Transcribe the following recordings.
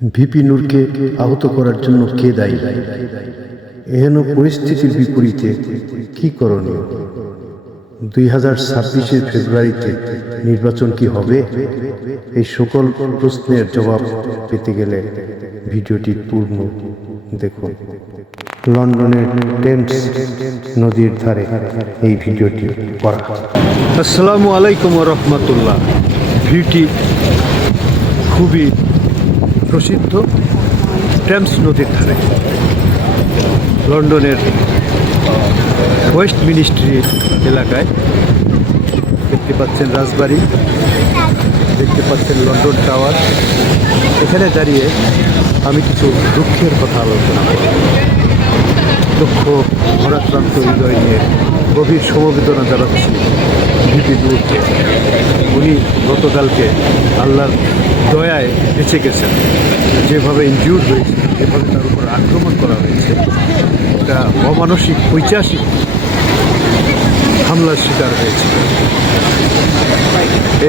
VP নূরকে আহত করার জন্য কে দায়ী? এহেন পরিস্থিতির বিপরীতে কি করণীয়? দুই হাজার ছাব্বিশের ফেব্রুয়ারিতে নির্বাচন কি হবে? এই সকল প্রশ্নের জবাব পেতে গেলে ভিডিওটি পূর্ণ দেখুন। লন্ডনের টেমস নদীর ধারে এই ভিডিওটি করা আসসালামু আলাইকুম রহমতুল্লাহ। ভিউটি খুবই প্রসিদ্ধ টেমস নদীর ধারে, লন্ডনের ওয়েস্ট মিনিস্ট্রি এলাকায়। দেখতে পাচ্ছেন রাজবাড়ি, দেখতে পাচ্ছেন লন্ডন টাওয়ার। এখানে দাঁড়িয়ে আমি কিছু দুঃখের কথা আলোচনা করি দুঃখ, ভরাক্রান্ত হৃদয় নিয়ে গভীর সমবেদনা জানাচ্ছি ভিপি দূর উনি গতকালকে আল্লাহর দয়ায় বেঁচে গেছেন যেভাবে ইনজিউর হয়েছে, যেভাবে তার উপর আক্রমণ করা হয়েছে, একটা অমানসিক, ঐতিহাসিক হামলার শিকার হয়েছে।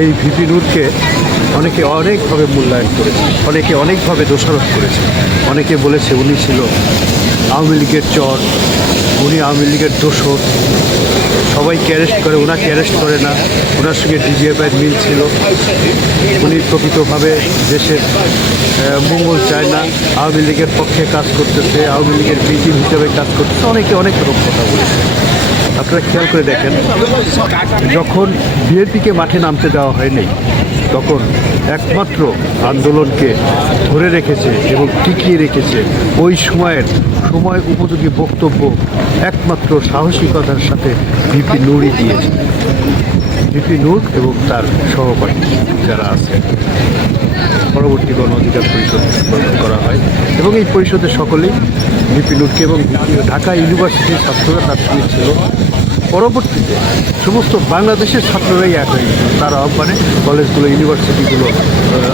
এই ভিপি নূরকে অনেকে অনেকভাবে মূল্যায়ন করেছে, অনেকে অনেকভাবে দোষারোপ করেছে। অনেকে বলেছে উনি ছিল আওয়ামী লীগের চর উনি আওয়ামী লীগের দোষর। সবাইকে অ্যারেস্ট করে? ওনাকে অ্যারেস্ট করে না। ওনার সঙ্গে ডিজিএফআইয়ের মিল ছিল। উনি প্রকৃতভাবে দেশের মঙ্গল চায় না। আওয়ামী লীগের পক্ষে কাজ করতেছে। আওয়ামী লীগের বিজিম হিসেবে কাজ করতেছে। অনেকে অনেক রকম কথা বলেছে। আপনারা খেয়াল করে দেখেন, যখন বিএনপিকে মাঠে নামতে দেওয়া হয়নি তখন একমাত্র আন্দোলনকে ধরে রেখেছে এবং টিকিয়ে রেখেছে ওই সময়ের সময় উপযোগী বক্তব্য একমাত্র সাহসিকতার সাথে ভিপি নুরই দিয়েছে। ভিপি নূর এবং তার সহপাঠী যারা আছে পরবর্তী গণ অধিকার পরিষদ গঠন করা হয় এবং এই পরিষদের সকলেই ভিপি নূরকে এবং ঢাকা ইউনিভার্সিটির ছাত্ররা তার সঙ্গে ছিল। পরবর্তীতে সমস্ত বাংলাদেশের ছাত্ররাই এক হয়ে গেছিল তার আহ্বানে কলেজগুলো, ইউনিভার্সিটিগুলো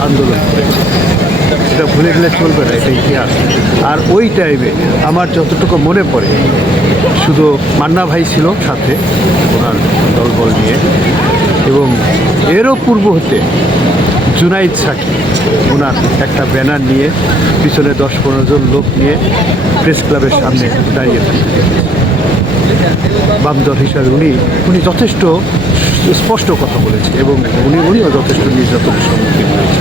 আন্দোলন করেছে। এটা ভুলে গেলে চলবে না, এটা ইতিহাস। আর ওই টাইমে আমার যতটুকু মনে পড়ে, শুধু মান্না ভাই ছিল সাথে ওনার দলবল নিয়ে। এবং এরও পূর্ব হতে জুনাইদ সাকি ওনার একটা ব্যানার নিয়ে পিছনে দশ পনেরো জন লোক নিয়ে প্রেস ক্লাবের সামনে দাঁড়িয়ে থাকতেন। বামদল হিসাবে উনি উনি যথেষ্ট স্পষ্ট কথা বলেছে এবং উনি, উনিও যথেষ্ট নির্যাতনের সম্মুখীন হয়েছে।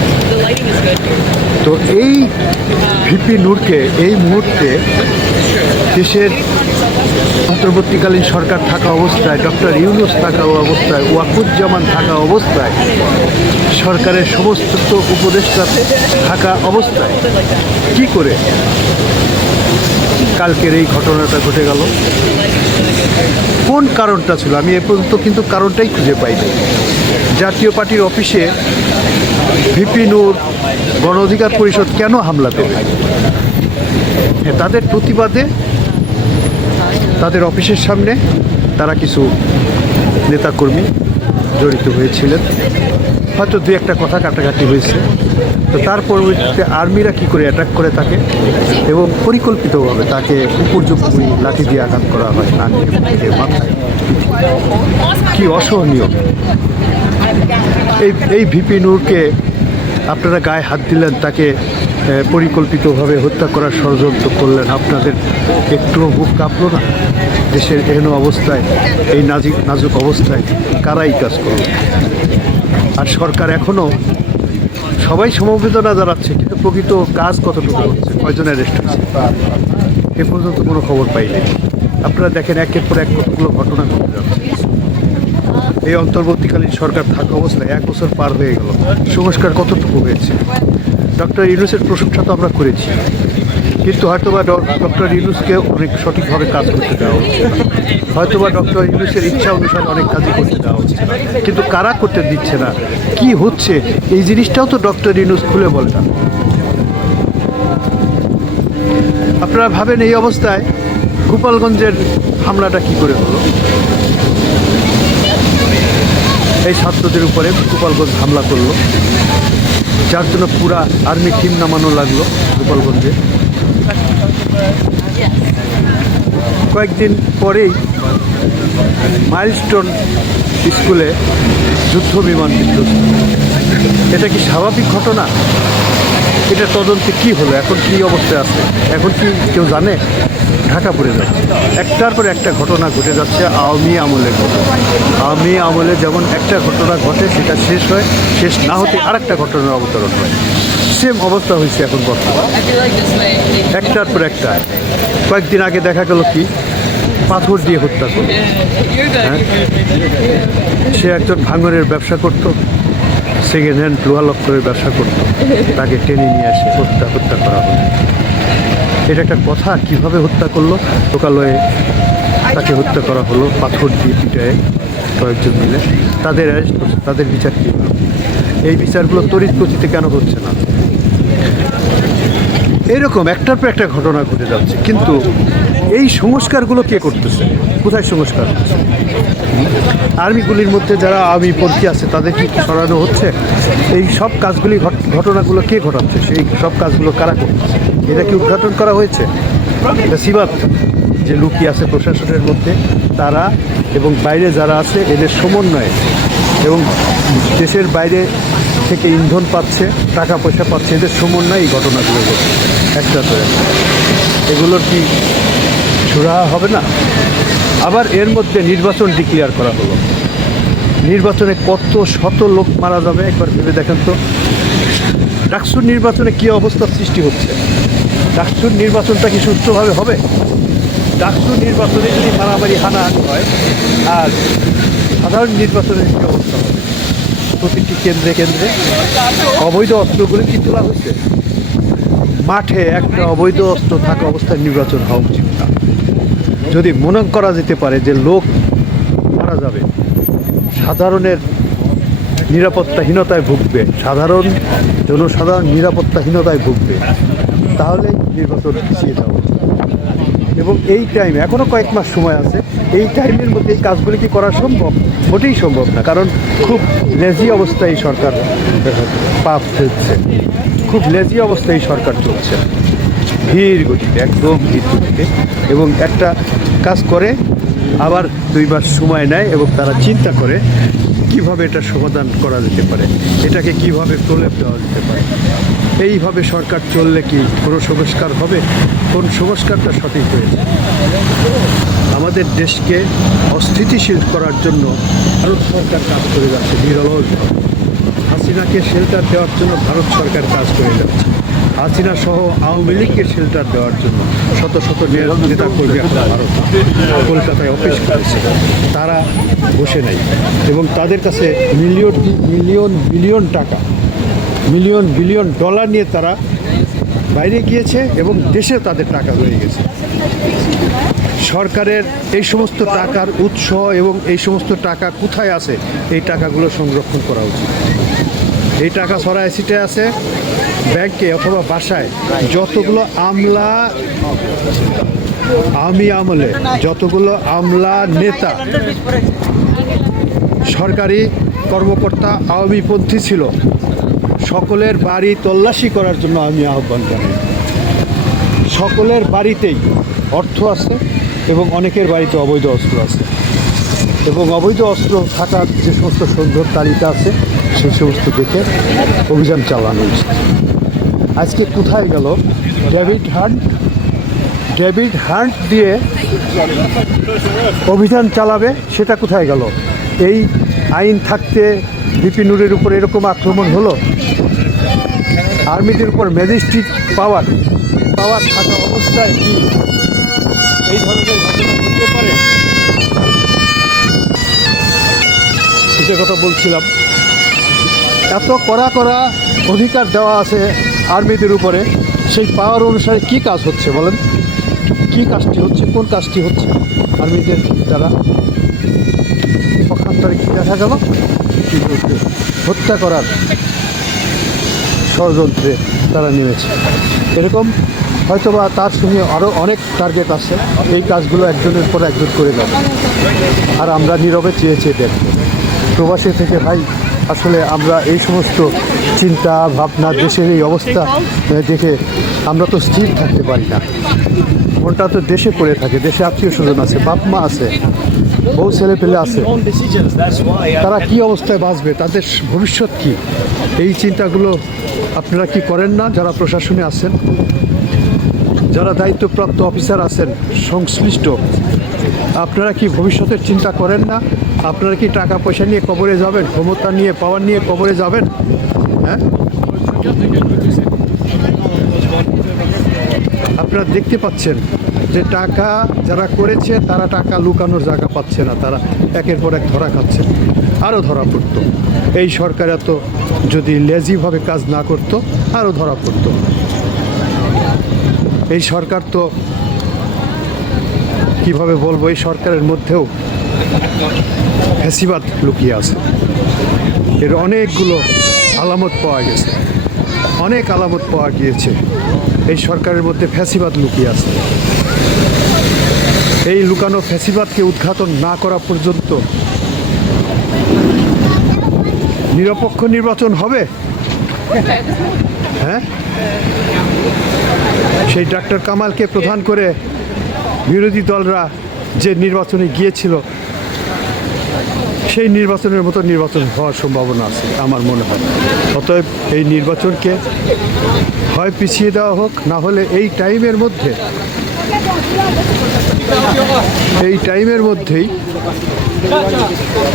তো এই ভিপি নূরকে এই মুহূর্তে দেশের অন্তর্বর্তীকালীন সরকার থাকা অবস্থায়, ডক্টর ইউনুস থাকা অবস্থায়, ওয়াকুজ্জামান থাকা অবস্থায়, সরকারের সমস্ত উপদেষ্টা থাকা অবস্থায়, কি করে কালকের এই ঘটনাটা ঘটে গেল। কোন কারণটা ছিল? আমি এ পর্যন্ত কিন্তু কারণটাই খুঁজে পাইনি। জাতীয় পার্টির অফিসে ভিপি নূর গণ অধিকার পরিষদ কেন হামলা দেবে? তাদের প্রতিবাদে তাদের অফিসের সামনে তারা কিছু নেতাকর্মী জড়িত হয়েছিলেন। হয়তো দু একটা কথা কাটাকাটি হয়েছে। তো তার পরবর্তীতে আর্মিরা কী করে অ্যাটাক করে তাকে? এবং পরিকল্পিতভাবে তাকে উপর্যুপুরি লাঠি দিয়ে আঘাত করা হয় নাকের মুখে কি অসহনীয়। এই এই ভিপি নূরকে আপনারা গায়ে হাত দিলেন, তাকে পরিকল্পিতভাবে হত্যা করার ষড়যন্ত্র করলেন। আপনাদের একটুও বুক কাঁপল না? দেশের এহেন অবস্থায়, এই নাজিক, নাজুক অবস্থায় কারাই কাজ করল আর সরকার এখনও সবাই সমবেদনা জানাচ্ছে, কিন্তু প্রকৃত কাজ কতটুকু হচ্ছে কয়জন অ্যারেস্ট হচ্ছে, এ পর্যন্ত কোনো খবর পাইনি। আপনারা দেখেন একের পর এক কতগুলো ঘটনা ঘটে যাচ্ছে। এই অন্তর্বর্তীকালীন সরকার থাকা অবস্থায় এক বছর পার হয়ে গেল। সংস্কার কতটুকু হয়েছে? ডক্টর ইউনুসের প্রশংসা তো আমরা করেছি। কিন্তু হয়তোবা ডক্টর ইউনুসকে অনেক সঠিকভাবে কাজ করতে দেওয়া হচ্ছে। হয়তোবা ডক্টর ইউনুসের ইচ্ছা অনুসারে অনেক কাজই করতে দেওয়া হচ্ছে। কিন্তু কারা করতে দিচ্ছে না? কি হচ্ছে? এই জিনিসটাও তো ডক্টর ইউনুস খুলে বলে না। আপনারা ভাবেন এই অবস্থায় গোপালগঞ্জের হামলাটা কি করে হলো? এই ছাত্রদের উপরে গোপালগঞ্জ হামলা করল। যার জন্য পুরা আর্মি টিম নামানো লাগল গোপালগঞ্জে। কয়েকদিন পরেই মাইলস্টোন স্কুলে যুদ্ধ বিমান বিধ্বস্ত এটা কি স্বাভাবিক ঘটনা? এটা তদন্তে কি হলো? এখন কি অবস্থায় আছে? এখন কি কেউ জানে? ঢাকা পড়ে যাচ্ছে। একটার পর একটা ঘটনা ঘটে যাচ্ছে আওয়ামী আমলের মতো আওয়ামী আমলে যেমন একটা ঘটনা ঘটে, সেটা শেষ হয়, শেষ না হতে আরেকটা ঘটনার অবতরণ হয়। সেম অবস্থা হয়েছে এখন বর্তমান. একটার পর একটা। কয়েকদিন আগে দেখা গেল কি? পাথর দিয়ে হত্যা করল। You're সে একজন ভাঙরের ব্যবসা করত। সেকেন্ড হ্যান্ড লোহা লক্ষরের ব্যবসা করতো। তাকে টেনে নিয়ে আসে হত্যা হত্যা করা হলো। এটা একটা কথা, কীভাবে হত্যা করল? লোকালয়ে তাকে হত্যা করা হলো, পাথর দিয়ে পিটায় কয়েকজন মিলে। তাদের তাদের বিচার কী এই বিচারগুলো তড়িৎ গতিতে কেন হচ্ছে না? এরকম একটার পর একটা ঘটনা ঘটে যাচ্ছে। কিন্তু এই সংস্কারগুলো কে করতেছে? কোথায় সংস্কার হচ্ছে? আর্মিগুলির মধ্যে যারা আর্মি পন্থী আছে, তাদের কি সরানো হচ্ছে? এই সব কাজগুলি ঘট- ঘটনাগুলো কে ঘটাচ্ছে? সেই সব কাজগুলো কারা করতেছে এটা কি উদ্ঘাটন করা হয়েছে? সিবাত, যে লুকিয়ে আছে প্রশাসনের মধ্যে, তারা এবং বাইরে যারা আছে, এদের সমন্বয়ে এবং দেশের বাইরে থেকে ইন্ধন পাচ্ছে টাকা পয়সা পাচ্ছে, এদের সমন্বয় এই ঘটনাগুলো একটা তো এগুলোর কি সুরাহা হবে না? আবার এর মধ্যে নির্বাচন ডিক্লেয়ার করা হলো। নির্বাচনে কত শত লোক মারা যাবে, একবার ভেবে দেখেন তো। ডাকসুর নির্বাচনে কী অবস্থার সৃষ্টি হচ্ছে? ডাকসুর নির্বাচনটা কি সুস্থভাবে হবে? ডাকসুর নির্বাচনে যদি মারামারি হানাহানি হয়, আর সাধারণ নির্বাচনের কী অবস্থা হবে? প্রতিটি কেন্দ্রে কেন্দ্রে অবৈধ অস্ত্রগুলি কি তোলা হয়েছে মাঠে একটা অবৈধ অস্ত্র থাকা অবস্থায় নির্বাচন হওয়া উচিত না যদি মনে করা যেতে পারে যে লোক মারা যাবে, সাধারণের নিরাপত্তাহীনতায় ভুগবে, সাধারণ জনসাধারণ নিরাপত্তাহীনতায় ভুগবে তাহলে নির্বাচন পিছিয়ে যাওয়া। এবং এই টাইমে এখনও কয়েক মাস সময় আছে, এই টাইমের মধ্যে এই কাজগুলি কি করা সম্ভব? মোটেই সম্ভব না, কারণ খুব লেজি অবস্থায় এই সরকার পাপ ফেলছে। খুব লেজি অবস্থায় এই সরকার চলছে। ধীর গতিতে, একদম ধীর গতিতে। এবং একটা কাজ করে, আবার দুই মাস সময় নেয় এবং তারা চিন্তা করে কীভাবে এটা সমাধান করা যেতে পারে? এটাকে কীভাবে প্রলেপ দেওয়া যেতে পারে? এইভাবে সরকার চললে কি কোনো সংস্কার হবে? কোন সংস্কারটা সঠিক হয়েছে? আমাদের দেশকে অস্থিতিশীল করার জন্য ভারত সরকার কাজ করে যাচ্ছে, নিরলস হাসিনাকে শেল্টার দেওয়ার জন্য ভারত সরকার কাজ করে যাচ্ছে। হাসিনা সহ আওয়ামী লীগকে শেল্টার দেওয়ার জন্য শত শত নেতা কর্মী ভারত, কলকাতায় অফিস করেছে। তারা বসে নেই এবং তাদের কাছে million million billion taka million billion dollar নিয়ে তারা বাইরে গিয়েছে এবং দেশে তাদের টাকা রয়ে গেছে। সরকারের এই সমস্ত টাকার উৎস এবং এই সমস্ত টাকা কোথায় আছে, এই টাকাগুলো সংরক্ষণ করা উচিত। এই টাকা ছড়ায় সিটে আছে ব্যাংকে অথবা বাসায় যতগুলো আমলা, আমি আমলে, যতগুলো আমলা নেতা, সরকারি কর্মকর্তা, আওয়ামীপন্থী ছিল, সকলের বাড়ি তল্লাশি করার জন্য আমি আহ্বান জানাই। সকলের বাড়িতেই অর্থ আছে এবং অনেকের বাড়িতে অবৈধ অস্ত্র আছে। এবং অবৈধ অস্ত্র থাকার যে সমস্ত সুন্দর তালিকা আছে সেই সমস্ত দেখে অভিযান চালানো উচিত। আজকে কোথায় গেল? ডেভিড হান্ট ডেভিড হান্ট দিয়ে অভিযান চালাবে, সেটা কোথায় গেল? এই আইন থাকতে বিপিনুরের উপর এরকম আক্রমণ হলো? আর্মিদের উপর ম্যাজিস্ট্রেট পাওয়ার পাওয়ার থাকা অবস্থায় কি এই ধরনের ঘটনা কথা বলছিলাম। এত কড়া কড়া অধিকার দেওয়া আছে আর্মিদের উপরে, সেই পাওয়ার অনুসারে কি কাজ হচ্ছে বলেন? কি কাজটি হচ্ছে? কোন কাজটি হচ্ছে? আর্মিদের দ্বারা পক্ষান্তরে কি দেখা গেল? হত্যা করার ষড়যন্ত্রে তারা নেমেছে। এরকম হয়তোবা তার সঙ্গে আরও অনেক টার্গেট আছে। এই কাজগুলো একজনের পর একজন করে যাবে। আর আমরা নীরবে চেয়ে চেয়ে দেখব। প্রবাসী থেকে, ভাই, আসলে আমরা এই সমস্ত চিন্তা, ভাবনা, দেশের এই অবস্থা দেখে আমরা তো স্থির থাকতে পারি না। মনটা তো দেশে পড়ে থাকে, দেশে আত্মীয় স্বজন আছে, বাপ মা আছে বহু ছেলে পেলে আছে। তারা কি অবস্থায় বাঁচবে, তাদের ভবিষ্যৎ কি? এই চিন্তাগুলো আপনারা কি করেন না, যারা প্রশাসনে আছেন? যারা দায়িত্বপ্রাপ্ত অফিসার আছেন, সংশ্লিষ্ট, আপনারা কি ভবিষ্যতের চিন্তা করেন না? আপনারা কি টাকা পয়সা নিয়ে কবরে যাবেন, ক্ষমতা নিয়ে, পাওয়ার নিয়ে কবরে যাবেন? হ্যাঁ? আপনারা দেখতে পাচ্ছেন যে টাকা যারা করেছে, তারা টাকা লুকানোর জায়গা পাচ্ছে না। তারা একের পর এক ধরা খাচ্ছে। আরও ধরা পড়তো। এই সরকার এত যদি লেজিভাবে কাজ না করতো আরও ধরা পড়তো। এই সরকার তো কীভাবে বলব, এই সরকারের মধ্যেও ফ্যাসিবাদ লুকিয়ে আছে। এর অনেকগুলো আলামত পাওয়া গেছে। অনেক আলামত পাওয়া গিয়েছে। এই সরকারের মধ্যে ফ্যাসিবাদ লুকিয়ে আছে। এই লুকানো ফ্যাসিবাদকে উদ্ঘাটন না করা পর্যন্ত নিরপেক্ষ নির্বাচন হবে? হ্যাঁ? সেই ডাক্তার কামালকে প্রধান করে বিরোধী দলরা যে নির্বাচনে গিয়েছিল সেই নির্বাচনের মতো নির্বাচন হওয়ার সম্ভাবনা আছে, আমার মনে হয়। অতএব এই নির্বাচনকে হয় পিছিয়ে দেওয়া হোক, না হলে এই টাইমের মধ্যে, এই টাইমের মধ্যেই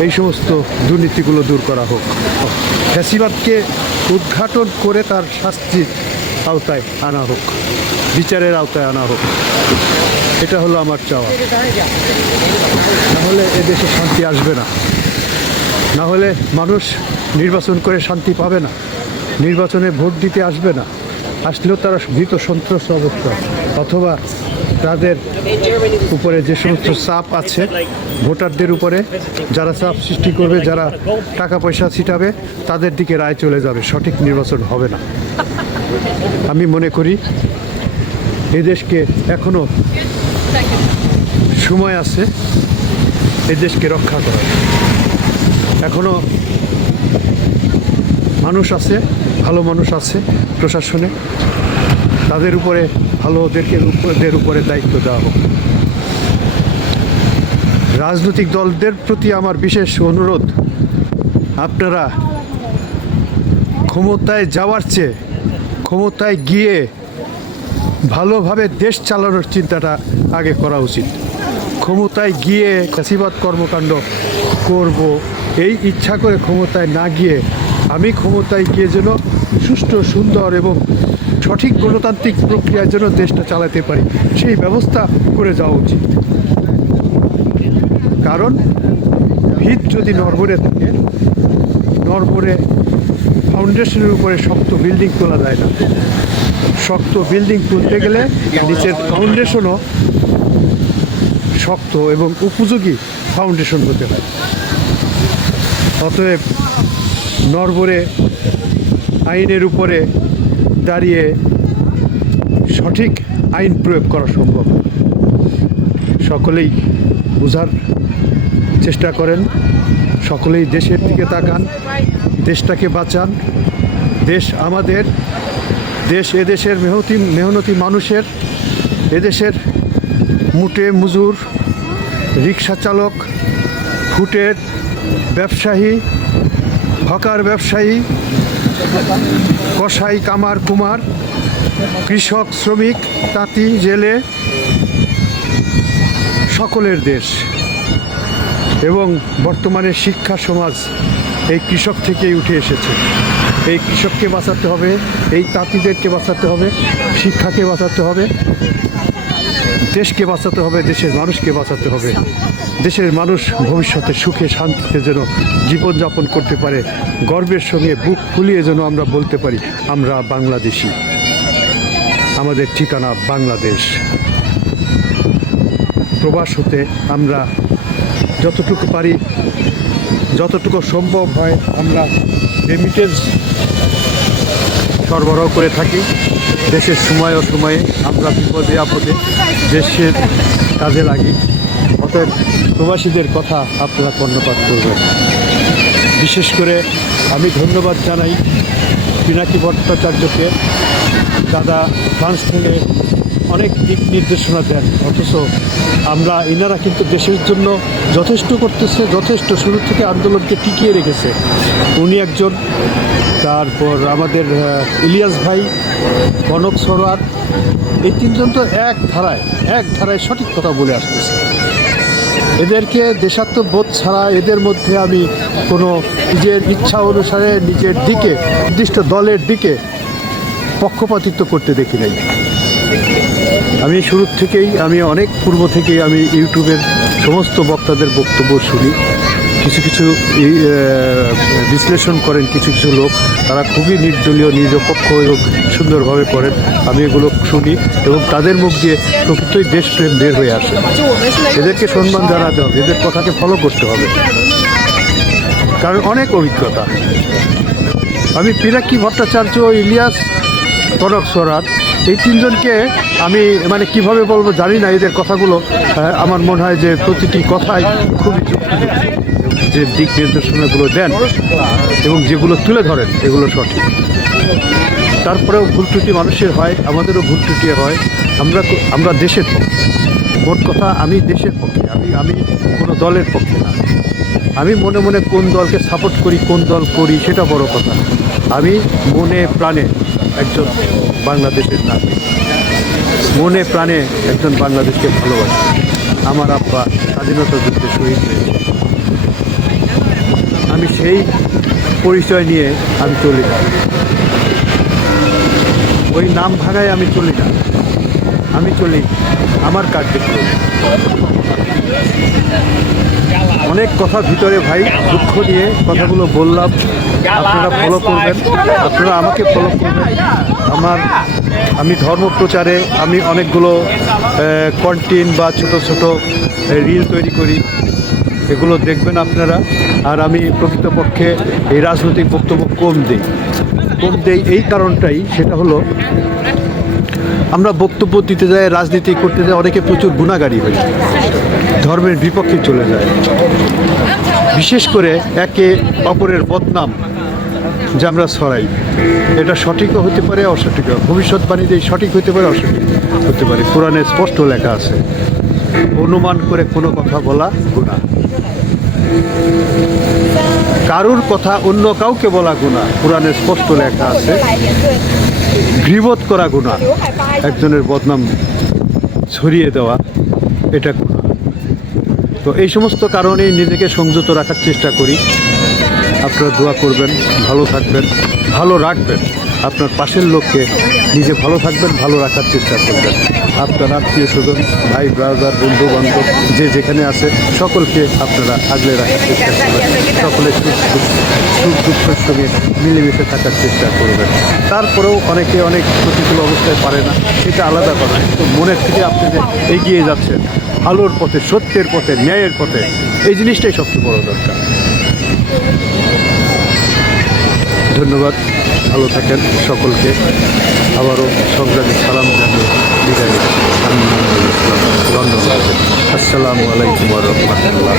এই সমস্ত দুর্নীতিগুলো দূর করা হোক। ফ্যাসিবাদকে উদ্ঘাটন করে তার শাস্তির আওতায় আনা হোক, বিচারের আওতায় আনা হোক। এটা হলো আমার চাওয়া। নাহলে এদেশে শান্তি আসবে না। না হলে মানুষ নির্বাচন করে শান্তি পাবে না। নির্বাচনে ভোট দিতে আসবে না। আসলেও তারা ভীত সন্ত্রস্ত অবস্থা। অথবা তাদের উপরে যে সমস্ত চাপ আছে, ভোটারদের উপরে যারা চাপ সৃষ্টি করবে, যারা টাকা পয়সা ছিটাবে, তাদের দিকে রায় চলে যাবে। সঠিক নির্বাচন হবে না। আমি মনে করি এই দেশকে এখনও সময় আছে এই দেশকে রক্ষা করার। এখনও মানুষ আছে, ভালো মানুষ আছে প্রশাসনে। তাদের উপরে ভালো ওদেরকে ওদের উপরে দায়িত্ব দেওয়া হোক। রাজনৈতিক দলদের প্রতি আমার বিশেষ অনুরোধ, আপনারা ক্ষমতায় যাওয়ার চেয়ে, ক্ষমতায় গিয়ে ভালোভাবে দেশ চালানোর চিন্তাটা আগে করা উচিত। ক্ষমতায় গিয়ে চাষিবাদ কর্মকাণ্ড করব এই ইচ্ছা করে ক্ষমতায় না গিয়ে আমি ক্ষমতায় গিয়ে যেন সুষ্ঠু, সুন্দর এবং সঠিক গণতান্ত্রিক প্রক্রিয়ার জন্য দেশটা চালাতে পারি, সেই ব্যবস্থা করে যাওয়া উচিত। কারণ ভিত যদি নরবরে থাকে, নরবরে ফাউন্ডেশনের উপরে শক্ত বিল্ডিং তোলা যায় না। শক্ত বিল্ডিং তুলতে গেলে নিচের ফাউন্ডেশনও শক্ত এবং উপযোগী ফাউন্ডেশন হতে হয়। অতএব নরবরে আইনের উপরে দাঁড়িয়ে সঠিক আইন প্রয়োগ করা সম্ভব। সকলেই বোঝার চেষ্টা করেন, সকলেই দেশের দিকে তাকান, দেশটাকে বাঁচান। দেশ আমাদের, দেশ এদেশের মেহতি মেহনতি মানুষের, এদেশের মুটে, মজুর, রিক্সা চালক, ফুটের ব্যবসায়ী, হকার ব্যবসায়ী, কসাই, কামার, কুমার, কৃষক, শ্রমিক, তাঁতি, জেলে, সকলের দেশ। এবং বর্তমানে শিক্ষা সমাজ এই কৃষক থেকেই উঠে এসেছে। এই কৃষককে বাঁচাতে হবে, এই তাঁতিদেরকে বাঁচাতে হবে, শিক্ষাকে বাঁচাতে হবে। দেশকে বাঁচাতে হবে, দেশের মানুষকে বাঁচাতে হবে। দেশের মানুষ ভবিষ্যতে সুখে, শান্তিতে যেন জীবনযাপন করতে পারে, গর্বের সঙ্গে বুক ফুলিয়ে যেন আমরা বলতে পারি, আমরা বাংলাদেশি। আমাদের ঠিকানা বাংলাদেশ। প্রবাস হতে আমরা যতটুকু পারি, যতটুকু সম্ভব হয়, আমরা রেমিটেন্স সরবরাহ করে থাকি। দেশের সময় অসময়ে সময়ে আমরা বিপদে, আপদে দেশের কাজে লাগি। অতএব প্রবাসীদের কথা আপনারা কর্ণপাত করবেন। বিশেষ করে আমি ধন্যবাদ জানাই পিনাকি ভট্টাচার্যকে, দাদা ফ্রান্স থেকে অনেক দিক নির্দেশনা দেন, অথচ আমরা এনারা কিন্তু দেশের জন্য যথেষ্ট করতেছে, যথেষ্ট শুরু থেকে আন্দোলনকে টিকিয়ে রেখেছে। উনি একজন, তারপর আমাদের ইলিয়াস ভাই, কনক সরোয়ার, এই তিনজন তো এক ধারায় এক ধারায় সঠিক কথা বলে আসতেছে। এদেরকে দেশাত্মবোধ ছাড়া এদের মধ্যে আমি কোনো নিজের ইচ্ছা অনুসারে নিজের দিকে, নির্দিষ্ট দলের দিকে পক্ষপাতিত্ব করতে দেখি নাই। আমি শুরু থেকেই, আমি অনেক পূর্ব থেকেই আমি ইউটিউবের সমস্ত বক্তাদের বক্তব্য শুনি। কিছু কিছু বিশ্লেষণ করেন কিছু কিছু লোক। তারা খুবই নির্দলীয়, নিরপেক্ষ এবং সুন্দরভাবে করেন। আমি এগুলো শুনি এবং তাদের মুখ দিয়ে প্রকৃতই দেশপ্রেম বের হয়ে আসে। এদেরকে সম্মান জানাতে হবে, এদের কথাকে ফলো করতে হবে। কারণ অনেক অভিজ্ঞতা। আমি পিনাকি ভট্টাচার্য, ইলিয়াস কনক সরার এই তিনজনকে আমি মানে কীভাবে বলব জানি না এদের কথাগুলো। আমার মনে হয় যে প্রতিটি কথাই খুবই যে দিক নির্দেশনাগুলো দেন এবং যেগুলো তুলে ধরেন, এগুলো সঠিক। তারপরেও ভুল ত্রুটি মানুষের হয়, আমাদেরও ভুল ত্রুটি হয়। আমরা আমরা দেশের পক্ষে। মোট কথা, আমি দেশের পক্ষে, আমি আমি কোনো দলের পক্ষে না। আমি মনে মনে কোন দলকে সাপোর্ট করি, কোন দল করি, সেটা বড় কথা। আমি মনে, প্রাণে একজন বাংলাদেশের নাগরিক। মনে প্রাণে একজন বাংলাদেশকে ভালোবাসি। আমার আব্বা স্বাধীনতা যুদ্ধে শহীদ হয়েছে। আমি সেই পরিচয় নিয়ে আমি চলি না ওই নাম ভাগায় আমি চলি না আমি চলি আমার কার্যক্রম অনেক কথা ভিতরে ভাই, দুঃখ নিয়ে কথাগুলো বললাম। আপনারা ফলো করবেন। আপনারা আমাকে ফলো করবেন। আমার আমি ধর্ম প্রচারে আমি অনেকগুলো কন্টেন্ট বা ছোট ছোট রিল তৈরি করি। এগুলো দেখবেন আপনারা। আর আমি প্রকৃতপক্ষে এই রাজনৈতিক বক্তব্য কম দিই। কম দেই এই কারণটাই সেটা হলো আমরা বক্তব্য দিতে যাই রাজনীতি করতে যাই অনেকে প্রচুর গুণাগারী হই। ধর্মের বিপক্ষে চলে যায়। বিশেষ করে একে অপরের বদনাম। যে আমরা ছড়াই। এটা সঠিকও হতে পারে, অসঠিকও। ভবিষ্যৎবাণীতে সঠিক হতে পারে, অসঠিক হতে পারে। কোরআনে স্পষ্ট লেখা আছে, অনুমান করে কোনো কথা বলা গুণা কারুর কথা অন্য কাউকে বলা গুণা কোরআনে স্পষ্ট লেখা আছে, গৃহবোধ করা গুণা একজনের বদনাম ছড়িয়ে দেওয়া, এটা তো এই সমস্ত কারণেই নিজেকে সংযত রাখার চেষ্টা করি। আপনারা দোয়া করবেন, ভালো থাকবেন, ভালো রাখবেন। আপনার পাশের লোককে নিজে ভালো থাকবেন, ভালো রাখার চেষ্টা করবেন। আপনার আত্মীয় স্বজন, ভাই ব্রাদার বন্ধু বান্ধব যে যেখানে আছে, সকলকে আপনারা আগলে রাখার চেষ্টা করবেন। সকলে সুখ দুঃখের সঙ্গে মিলেমিশে থাকার চেষ্টা করবেন। তারপরেও অনেকে অনেক প্রতিকূল অবস্থায় পারে না, সেটা আলাদা কথা। কিন্তু মনের থেকে আপনি যে এগিয়ে যাচ্ছেন আলোর পথে, সত্যের পথে, ন্যায়ের পথে, এই জিনিসটাই সবচেয়ে বড় দরকার। ধন্যবাদ। ভালো থাকেন সকলকে। আবারও সংগ্রামী সালাম জানিয়ে বিদায়। আমি লন্ডন আসসালামু আলাইকুম রহমতুল্লাহ।